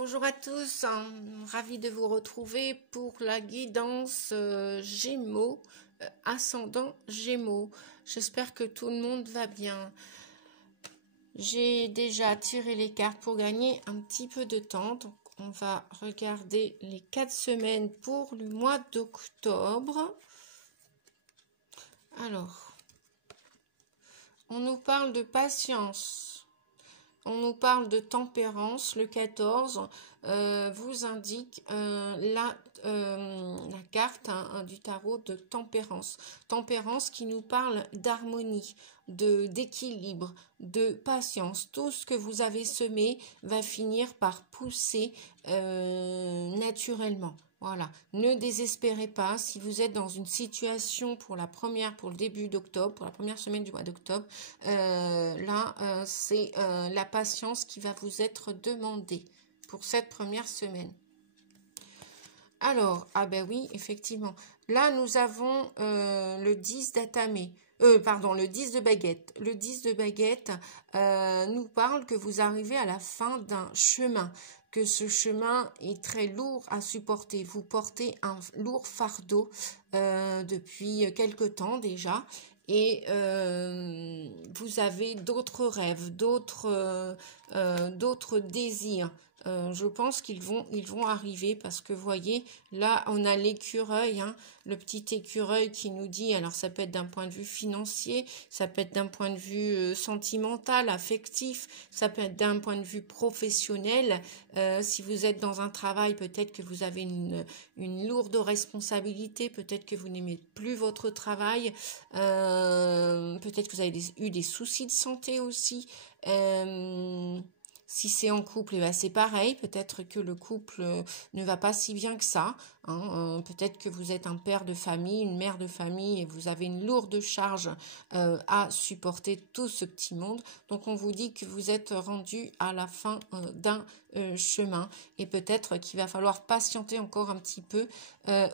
Bonjour à tous, ravi de vous retrouver pour la guidance Gémeaux, ascendant Gémeaux. J'espère que tout le monde va bien. J'ai déjà tiré les cartes pour gagner un petit peu de temps. Donc on va regarder les 4 semaines pour le mois d'octobre. Alors, on nous parle de patience. On nous parle de tempérance. Le 14 vous indique la carte du tarot de tempérance. Tempérance qui nous parle d'harmonie, d'équilibre, de patience. Tout ce que vous avez semé va finir par pousser naturellement. Voilà, ne désespérez pas si vous êtes dans une situation pour le début d'octobre, pour la première semaine du mois d'octobre, c'est la patience qui va vous être demandée pour cette première semaine. Alors, ah ben oui, effectivement, là nous avons le 10 d'atamé. Le 10 de baguette. Le 10 de baguette nous parle que vous arrivez à la fin d'un chemin, que ce chemin est très lourd à supporter. Vous portez un lourd fardeau depuis quelque temps déjà. Et vous avez d'autres rêves, d'autres désirs. Je pense qu'ils vont arriver parce que vous voyez, là on a l'écureuil, le petit écureuil qui nous dit, alors ça peut être d'un point de vue financier, ça peut être d'un point de vue sentimental, affectif, ça peut être d'un point de vue professionnel. Si vous êtes dans un travail, peut-être que vous avez une lourde responsabilité, peut-être que vous n'aimez plus votre travail, peut-être que vous avez eu des soucis de santé aussi. Si c'est en couple, c'est pareil. Peut-être que le couple ne va pas si bien que ça. Peut-être que vous êtes un père de famille, une mère de famille et vous avez une lourde charge à supporter tout ce petit monde. Donc, on vous dit que vous êtes rendu à la fin d'un chemin et peut-être qu'il va falloir patienter encore un petit peu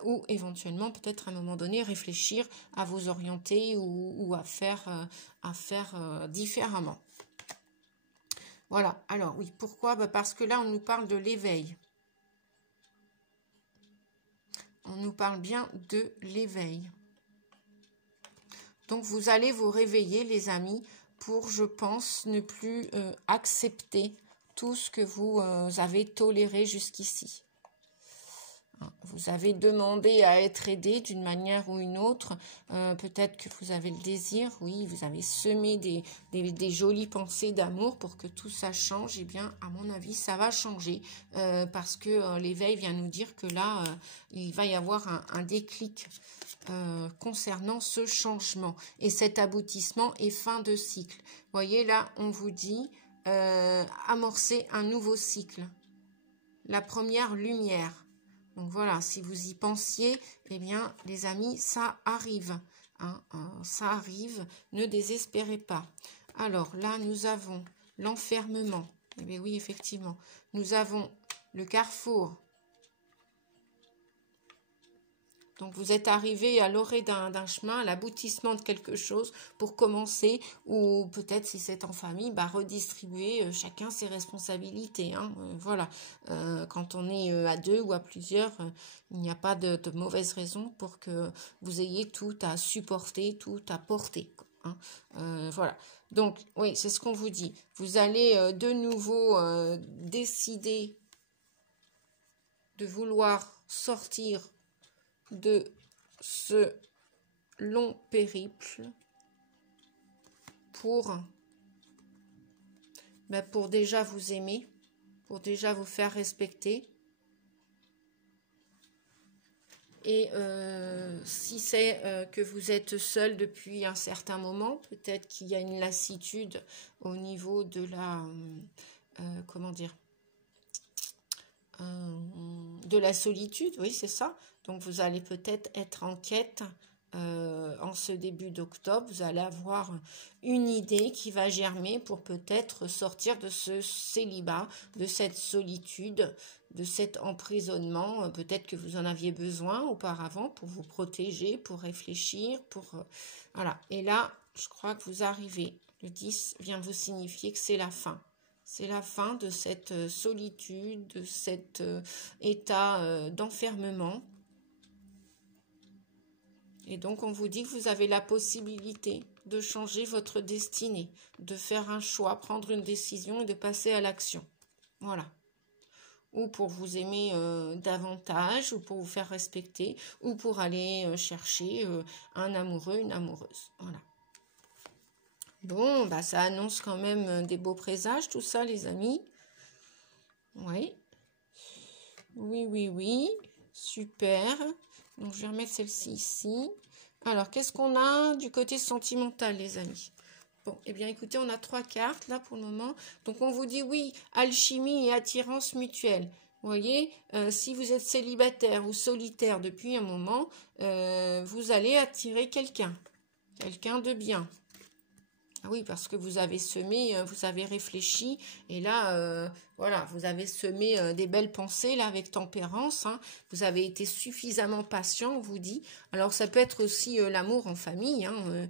ou éventuellement peut-être à un moment donné réfléchir à vous orienter ou à faire différemment. Voilà, alors oui, pourquoi? Parce que là, on nous parle de l'éveil. On nous parle bien de l'éveil. Donc, vous allez vous réveiller, les amis, pour, je pense, ne plus accepter tout ce que vous avez toléré jusqu'ici. Vous avez demandé à être aidé d'une manière ou une autre. Peut-être que vous avez le désir, oui, vous avez semé des jolies pensées d'amour pour que tout ça change. Eh bien, à mon avis, ça va changer parce que l'éveil vient nous dire que là, il va y avoir un déclic concernant ce changement. Et cet aboutissement est fin de cycle. Vous voyez, là, on vous dit amorcer un nouveau cycle. La première lumière. Donc voilà, si vous y pensiez, eh bien, les amis, ça arrive. Ça arrive, ne désespérez pas. Alors là, nous avons l'enfermement. Eh bien oui, effectivement. Nous avons le carrefour. Donc, vous êtes arrivé à l'orée d'un chemin, à l'aboutissement de quelque chose pour commencer, ou peut-être si c'est en famille, redistribuer chacun ses responsabilités. Voilà, quand on est à deux ou à plusieurs, il n'y a pas de mauvaise raison pour que vous ayez tout à supporter, tout à porter. Voilà, donc oui, c'est ce qu'on vous dit. Vous allez de nouveau décider de vouloir sortir de ce long périple pour déjà vous aimer, pour déjà vous faire respecter. Et si c'est que vous êtes seul depuis un certain moment, peut-être qu'il y a une lassitude au niveau de la de la solitude, oui, c'est ça. Donc, vous allez peut-être être en quête en ce début d'octobre. Vous allez avoir une idée qui va germer pour peut-être sortir de ce célibat, de cette solitude, de cet emprisonnement. Peut-être que vous en aviez besoin auparavant pour vous protéger, pour réfléchir, voilà. Et là, je crois que vous arrivez. Le 10 vient vous signifier que c'est la fin. C'est la fin de cette solitude, de cet état d'enfermement. Et donc, on vous dit que vous avez la possibilité de changer votre destinée, de faire un choix, prendre une décision et de passer à l'action. Voilà. Ou pour vous aimer davantage, ou pour vous faire respecter, ou pour aller chercher un amoureux, une amoureuse. Voilà. Bon, bah ça annonce quand même des beaux présages, tout ça, les amis. Oui. Oui, oui, oui. Super. Donc, je vais remettre celle-ci ici. Alors, qu'est-ce qu'on a du côté sentimental, les amis? Bon, eh bien, écoutez, on a 3 cartes, là, pour le moment. Donc, on vous dit, oui, alchimie et attirance mutuelle. Vous voyez, si vous êtes célibataire ou solitaire depuis un moment, vous allez attirer quelqu'un de bien. Ah oui, parce que vous avez semé, vous avez réfléchi, et là, voilà, vous avez semé des belles pensées, là, avec tempérance, hein. Vous avez été suffisamment patient, on vous dit. Alors, ça peut être aussi l'amour en famille, hein,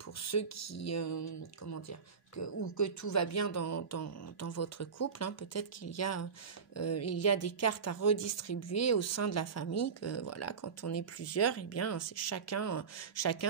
pour ceux qui, comment dire, ou que tout va bien dans votre couple, hein. Peut-être qu'il y a des cartes à redistribuer au sein de la famille, que voilà, quand on est plusieurs, eh bien, c'est chacun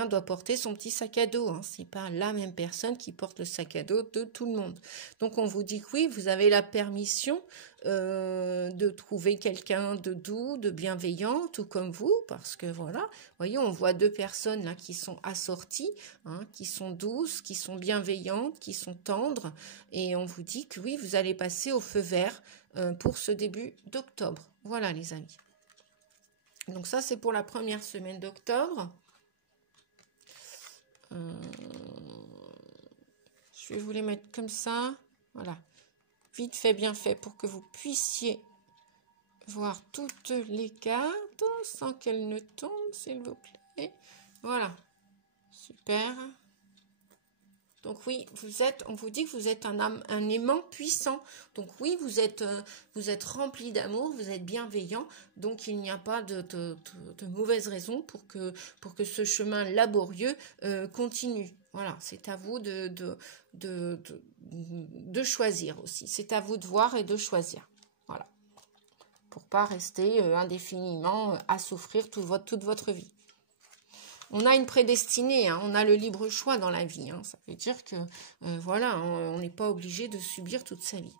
doit porter son petit sac à dos, hein. C'est pas la même personne qui porte le sac à dos de tout le monde. Donc, on vous dit que oui, vous avez la permission de trouver quelqu'un de doux, de bienveillant, tout comme vous, parce que voilà, vous voyez, on voit 2 personnes là qui sont assorties, hein, qui sont douces, qui sont bienveillantes, qui sont tendres, et on vous dit que oui, vous allez passer au feu vert pour ce début d'octobre. Voilà, les amis. Donc ça, c'est pour la première semaine d'octobre. Je vais vous les mettre comme ça. Voilà. Vite fait, bien fait, pour que vous puissiez voir toutes les cartes sans qu'elles ne tombent, s'il vous plaît. Voilà. Super. Donc oui, on vous dit que vous êtes un aimant puissant. Donc oui, vous êtes rempli d'amour, vous êtes bienveillant. Donc il n'y a pas de mauvaise raison pour que ce chemin laborieux continue. Voilà, c'est à vous de choisir aussi. C'est à vous de voir et de choisir. Voilà. Pour pas rester indéfiniment à souffrir toute votre vie. On a une prédestinée, hein, on a le libre choix dans la vie. Hein. Ça veut dire que, voilà, on n'est pas obligé de subir toute sa vie.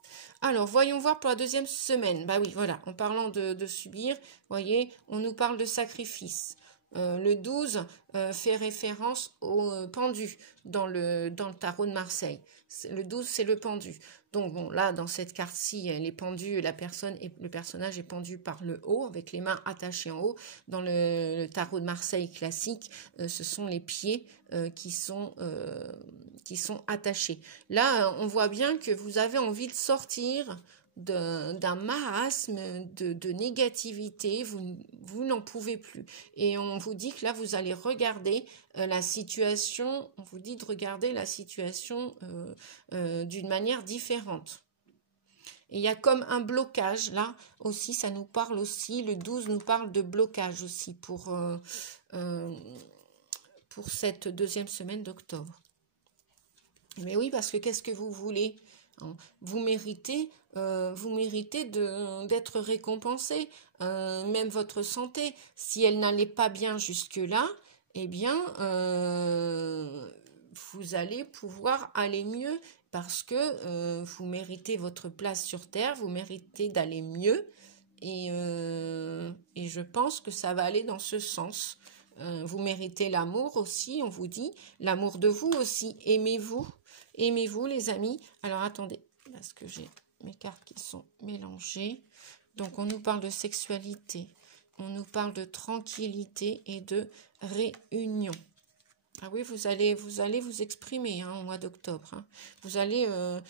Alors, voyons voir pour la deuxième semaine. Bah oui, voilà, en parlant de subir, vous voyez, on nous parle de sacrifice. Le 12 fait référence au pendu dans le tarot de Marseille. Le 12, c'est le pendu. Donc, bon, là, dans cette carte-ci, elle est pendue, le personnage est pendu par le haut, avec les mains attachées en haut. Dans le tarot de Marseille classique, ce sont les pieds qui sont attachés. Là, on voit bien que vous avez envie de sortir d'un marasme de négativité, vous n'en pouvez plus. Et on vous dit que là, vous allez regarder la situation, on vous dit de regarder la situation d'une manière différente. Et il y a comme un blocage, là aussi, ça nous parle aussi, le 12 nous parle de blocage aussi pour cette deuxième semaine d'octobre. Mais oui, parce que qu'est-ce que vous voulez ? Vous méritez d'être récompensé, même votre santé. Si elle n'allait pas bien jusque-là, eh bien, vous allez pouvoir aller mieux parce que vous méritez votre place sur Terre, vous méritez d'aller mieux et je pense que ça va aller dans ce sens. Vous méritez l'amour aussi, on vous dit, l'amour de vous aussi, aimez-vous. Aimez-vous, les amis. Alors, attendez, parce que j'ai mes cartes qui sont mélangées. Donc, on nous parle de sexualité. On nous parle de tranquillité et de réunion. Ah oui, vous allez vous exprimer au mois d'octobre. Hein. Vous allez... alors,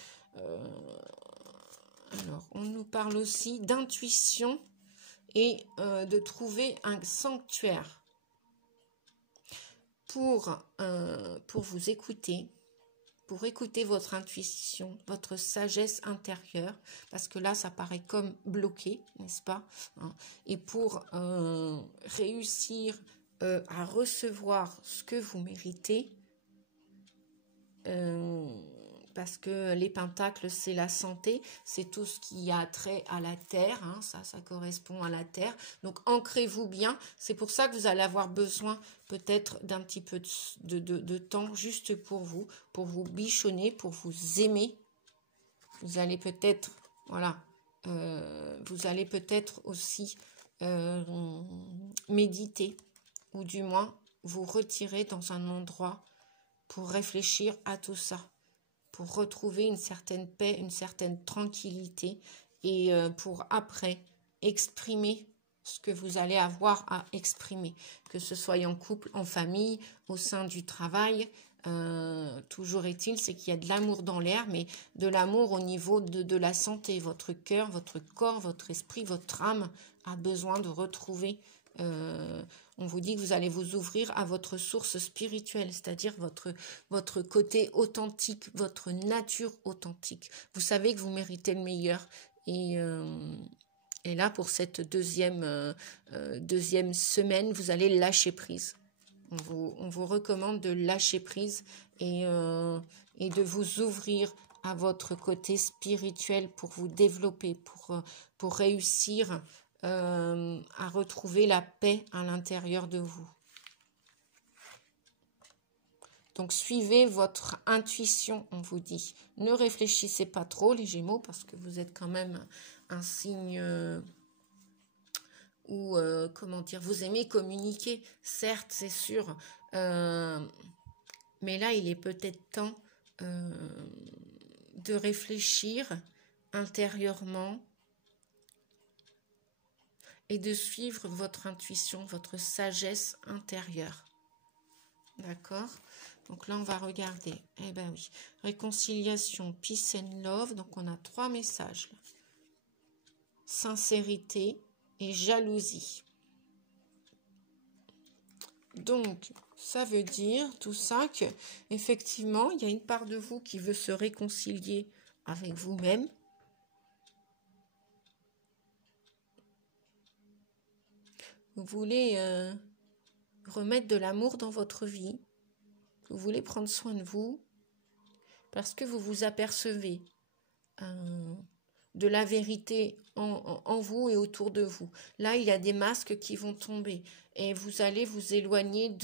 on nous parle aussi d'intuition et de trouver un sanctuaire pour vous écouter. Pour écouter votre intuition, votre sagesse intérieure, parce que là, ça paraît comme bloqué, n'est-ce pas? Et pour réussir à recevoir ce que vous méritez, parce que les pentacles, c'est la santé, c'est tout ce qui a trait à la terre, hein, ça correspond à la terre. Donc, ancrez-vous bien. C'est pour ça que vous allez avoir besoin peut-être d'un petit peu de temps juste pour vous bichonner, pour vous aimer. Vous allez peut-être, voilà, vous allez peut-être aussi méditer, ou du moins vous retirer dans un endroit pour réfléchir à tout ça, pour retrouver une certaine paix, une certaine tranquillité, et pour après exprimer ce que vous allez avoir à exprimer, que ce soit en couple, en famille, au sein du travail. Toujours est-il, c'est qu'il y a de l'amour dans l'air, mais de l'amour au niveau de la santé. Votre cœur, votre corps, votre esprit, votre âme a besoin de retrouver. On vous dit que vous allez vous ouvrir à votre source spirituelle, c'est-à-dire votre côté authentique, votre nature authentique. Vous savez que vous méritez le meilleur. Et là, pour cette deuxième semaine, vous allez lâcher prise. On vous recommande de lâcher prise et de vous ouvrir à votre côté spirituel pour vous développer, pour réussir à retrouver la paix à l'intérieur de vous. Donc, suivez votre intuition, on vous dit. Ne réfléchissez pas trop, les Gémeaux, parce que vous êtes quand même un signe où, comment dire, vous aimez communiquer, certes, c'est sûr, mais là, il est peut-être temps de réfléchir intérieurement et de suivre votre intuition, votre sagesse intérieure. D'accord ? Donc là, on va regarder. Eh bien oui. Réconciliation, peace and love. Donc, on a 3 messages. Là. Sincérité et jalousie. Donc, ça veut dire tout ça que effectivement, il y a une part de vous qui veut se réconcilier avec vous-même. Vous voulez remettre de l'amour dans votre vie. Vous voulez prendre soin de vous parce que vous vous apercevez de la vérité en vous et autour de vous. Là, il y a des masques qui vont tomber et vous allez vous éloigner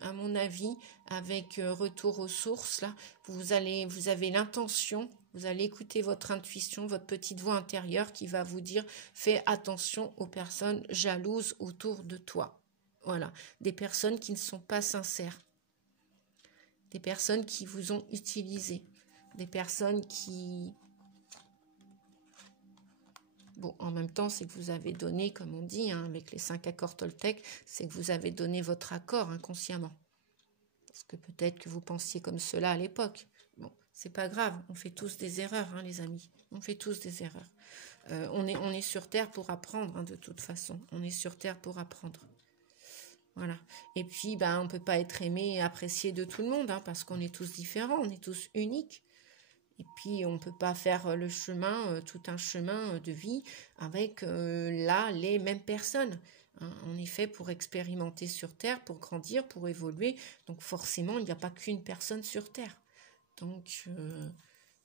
à mon avis, avec retour aux sources. Là, vous avez l'intention, vous allez écouter votre intuition, votre petite voix intérieure qui va vous dire « Fais attention aux personnes jalouses autour de toi ». Voilà, des personnes qui ne sont pas sincères. Des personnes qui vous ont utilisé, des personnes qui... Bon, en même temps, c'est que vous avez donné, comme on dit, hein, avec les 5 accords Toltec, c'est que vous avez donné votre accord inconsciemment. Parce que peut-être que vous pensiez comme cela à l'époque. Bon, c'est pas grave, on fait tous des erreurs, hein, les amis. On fait tous des erreurs. On est sur Terre pour apprendre, hein, de toute façon. On est sur Terre pour apprendre. Voilà. Et puis, on ne peut pas être aimé et apprécié de tout le monde, hein, parce qu'on est tous différents, on est tous uniques. Et puis, on ne peut pas faire le chemin, tout un chemin de vie avec les mêmes personnes. Hein. On est fait pour expérimenter sur Terre, pour grandir, pour évoluer. Donc, forcément, il n'y a pas qu'une personne sur Terre. Donc,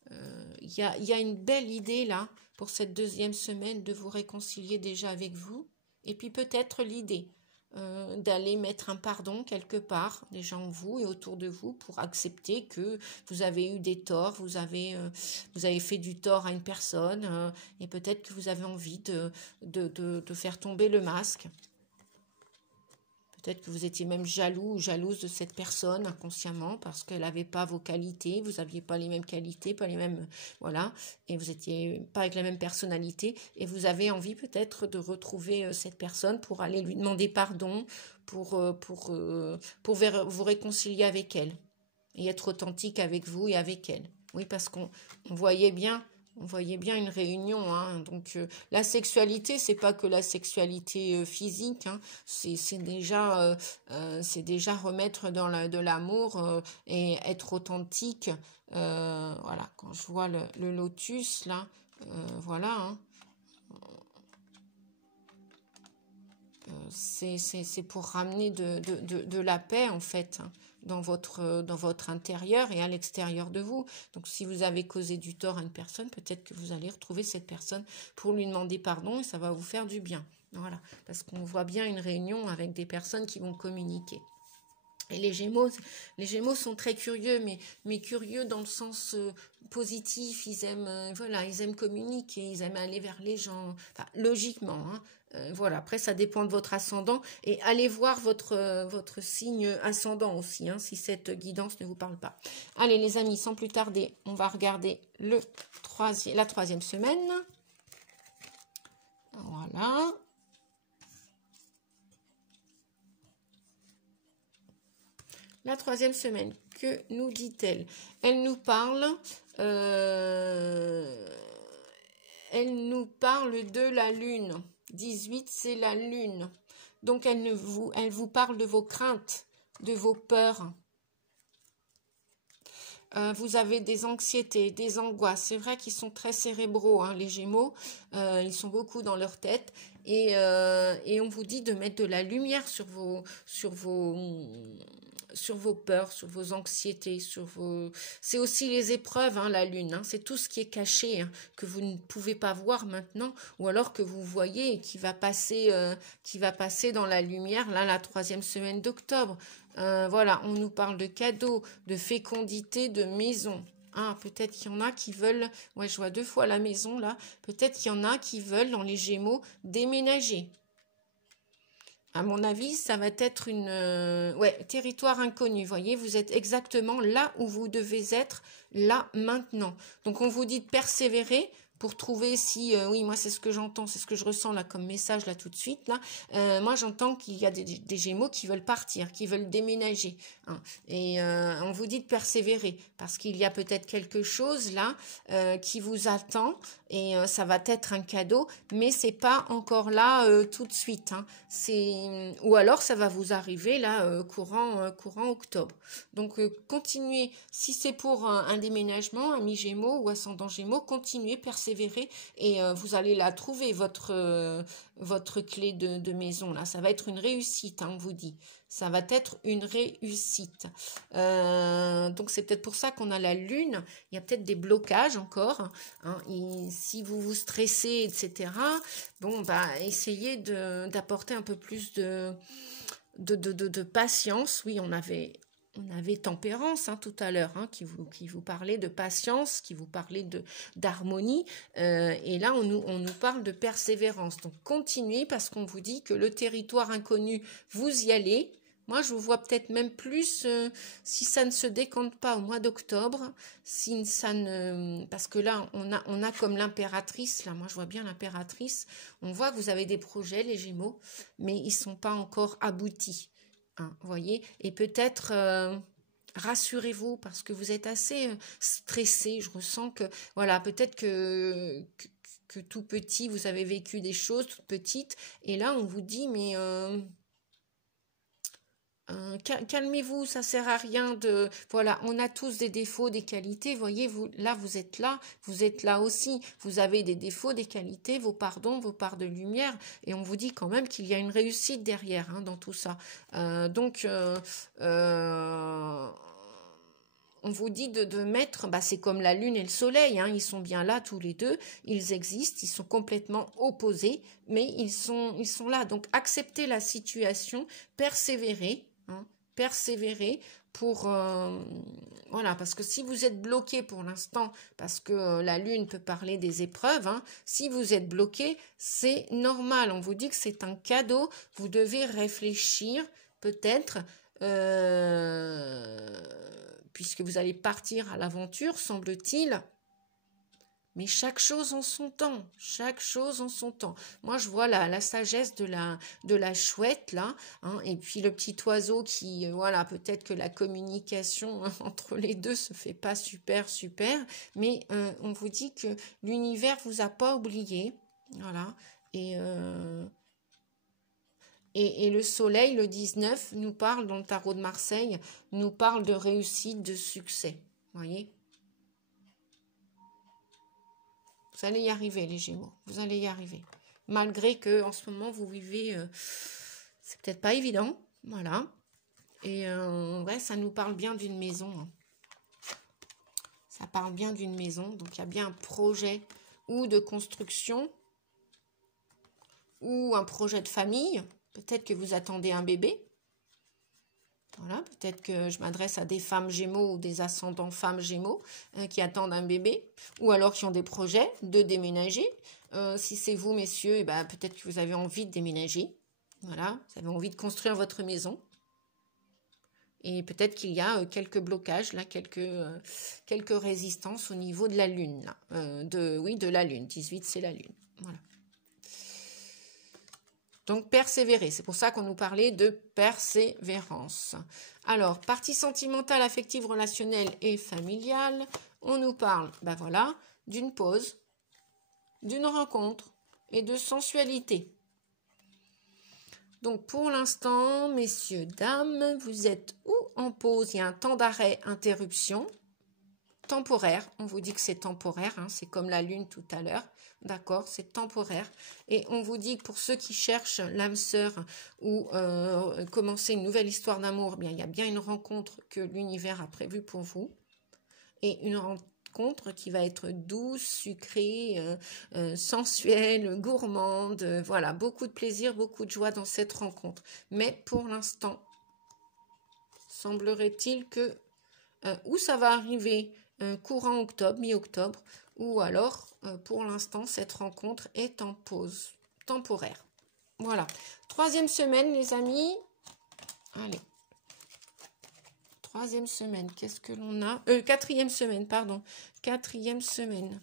il y a une belle idée là, pour cette deuxième semaine, de vous réconcilier déjà avec vous. Et puis, peut-être l'idée d'aller mettre un pardon quelque part, déjà en vous et autour de vous, pour accepter que vous avez eu des torts, vous avez fait du tort à une personne, et peut-être que vous avez envie de faire tomber le masque. Peut-être que vous étiez même jaloux ou jalouse de cette personne inconsciemment parce qu'elle n'avait pas vos qualités, vous n'aviez pas les mêmes qualités, pas les mêmes... Voilà, et vous n'étiez pas avec la même personnalité et vous avez envie peut-être de retrouver cette personne pour aller lui demander pardon, pour vous réconcilier avec elle et être authentique avec vous et avec elle. Oui, parce qu'on voyait bien... On voyait bien une réunion, hein. Donc la sexualité, c'est pas que la sexualité physique, hein. C'est déjà remettre de l'amour et être authentique. Voilà, quand je vois le lotus là, voilà, hein. C'est pour ramener de la paix en fait, hein. dans votre intérieur et à l'extérieur de vous. Donc, si vous avez causé du tort à une personne, peut-être que vous allez retrouver cette personne pour lui demander pardon et ça va vous faire du bien. Voilà, parce qu'on voit bien une réunion avec des personnes qui vont communiquer. Et les Gémeaux sont très curieux, mais curieux dans le sens positif. Ils aiment, voilà, ils aiment communiquer, ils aiment aller vers les gens. Enfin, logiquement, hein. Voilà. Après, ça dépend de votre ascendant. Et allez voir votre signe ascendant aussi, hein, si cette guidance ne vous parle pas. Allez, les amis, sans plus tarder, on va regarder la 3e semaine. Voilà. La 3e semaine, que nous dit-elle? Elle nous parle de la lune. 18, c'est la lune. Donc, elle vous parle de vos craintes, de vos peurs. Vous avez des anxiétés, des angoisses. C'est vrai qu'ils sont très cérébraux, hein, les Gémeaux. Ils sont beaucoup dans leur tête. Et on vous dit de mettre de la lumière sur vos peurs, sur vos anxiétés, c'est aussi les épreuves, hein, la lune, hein, c'est tout ce qui est caché, hein, que vous ne pouvez pas voir maintenant, ou alors que vous voyez et qui va passer dans la lumière, là, la 3e semaine d'octobre. Voilà, on nous parle de cadeaux, de fécondité, de maison. Ah, peut-être qu'il y en a qui veulent, ouais, je vois 2 fois la maison, là, peut-être qu'il y en a qui veulent, dans les Gémeaux, déménager. À mon avis, ça va être territoire inconnu. Vous voyez, vous êtes exactement là où vous devez être, là, maintenant. Donc, on vous dit de persévérer pour trouver si... oui, moi, c'est ce que j'entends, c'est ce que je ressens là comme message, là, tout de suite. Là. Moi, j'entends qu'il y a des Gémeaux qui veulent partir, qui veulent déménager. Hein. Et on vous dit de persévérer parce qu'il y a peut-être quelque chose, là, qui vous attend. Et ça va être un cadeau, mais c'est pas encore là tout de suite. Hein. Ou alors ça va vous arriver là courant octobre. Donc continuez. Si c'est pour un déménagement, ami Gémeaux ou ascendant Gémeaux, continuez, persévérez et vous allez la trouver votre clé de maison là. Ça va être une réussite, hein, on vous dit. Ça va être une réussite. Donc, c'est peut-être pour ça qu'on a la lune. Il y a peut-être des blocages encore. Hein, et si vous vous stressez, etc., bon, bah, essayez d'apporter un peu plus de patience. Oui, on avait tempérance, hein, tout à l'heure, hein, qui vous parlait de patience, qui vous parlait d'harmonie. Et là, on nous parle de persévérance. Donc, continuez parce qu'on vous dit que le territoire inconnu, vous y allez. Moi, je vous vois peut-être même plus si ça ne se décompte pas au mois d'octobre, parce que là, on a comme l'impératrice, là, moi je vois bien l'impératrice, on voit que vous avez des projets, les Gémeaux, mais ils ne sont pas encore aboutis, hein, vous voyez, et peut-être... rassurez-vous parce que vous êtes assez stressé, je ressens que, voilà, peut-être que tout petit, vous avez vécu des choses toutes petites, et là, on vous dit, mais... calmez-vous, ça sert à rien de... Voilà, on a tous des défauts, des qualités. Voyez, vous êtes là aussi. Vous avez des défauts, des qualités, vos parts de lumière. Et on vous dit quand même qu'il y a une réussite derrière, hein, dans tout ça. Donc, on vous dit de mettre... Bah, c'est comme la lune et le soleil, hein, ils sont bien là tous les deux. Ils existent, ils sont complètement opposés, mais ils sont là. Donc, acceptez la situation, persévérez. Hein, persévérer pour voilà, parce que si vous êtes bloqué pour l'instant, parce que la lune peut parler des épreuves, hein, si vous êtes bloqué, c'est normal, on vous dit que c'est un cadeau, vous devez réfléchir peut-être, puisque vous allez partir à l'aventure, semble-t-il. Mais chaque chose en son temps, chaque chose en son temps. Moi, je vois la sagesse de la chouette, là, hein, et puis le petit oiseau qui, voilà, peut-être que la communication entre les deux se fait pas super, mais on vous dit que l'univers vous a pas oublié, voilà, et le soleil, le 19, nous parle, dans le tarot de Marseille, nous parle de réussite, de succès, vous voyez ? Vous allez y arriver, les Gémeaux. Vous allez y arriver. Malgré que en ce moment, vous vivez... c'est peut-être pas évident. Voilà. Et ouais, ça nous parle bien d'une maison. Hein. Ça parle bien d'une maison. Donc, il y a bien un projet ou de construction ou un projet de famille. Peut-être que vous attendez un bébé. Voilà, peut-être que je m'adresse à des femmes gémeaux ou des ascendants femmes gémeaux qui attendent un bébé. Ou alors qui ont des projets de déménager. Si c'est vous, messieurs, eh ben, peut-être que vous avez envie de déménager. Voilà, vous avez envie de construire votre maison. Et peut-être qu'il y a quelques blocages, là, quelques résistances au niveau de la Lune. Là. De la Lune. 18, c'est la Lune. Voilà. Donc, persévérer. C'est pour ça qu'on nous parlait de persévérance. Alors, partie sentimentale, affective, relationnelle et familiale. On nous parle, ben voilà, d'une pause, d'une rencontre et de sensualité. Donc, pour l'instant, messieurs, dames, vous êtes ou en pause, il y a un temps d'arrêt, interruption, temporaire. On vous dit que c'est temporaire, hein, c'est comme la Lune tout à l'heure. D'accord, c'est temporaire. Et on vous dit que pour ceux qui cherchent l'âme sœur ou commencer une nouvelle histoire d'amour, bien, il y a bien une rencontre que l'univers a prévue pour vous. Et une rencontre qui va être douce, sucrée, sensuelle, gourmande. Voilà, beaucoup de plaisir, beaucoup de joie dans cette rencontre. Mais pour l'instant, semblerait-il que où ça va arriver courant octobre, mi-octobre, ou alors, pour l'instant, cette rencontre est en pause temporaire. Voilà. 3e semaine, les amis. Allez. 3e semaine, qu'est-ce que l'on a 4e semaine, pardon. 4e semaine.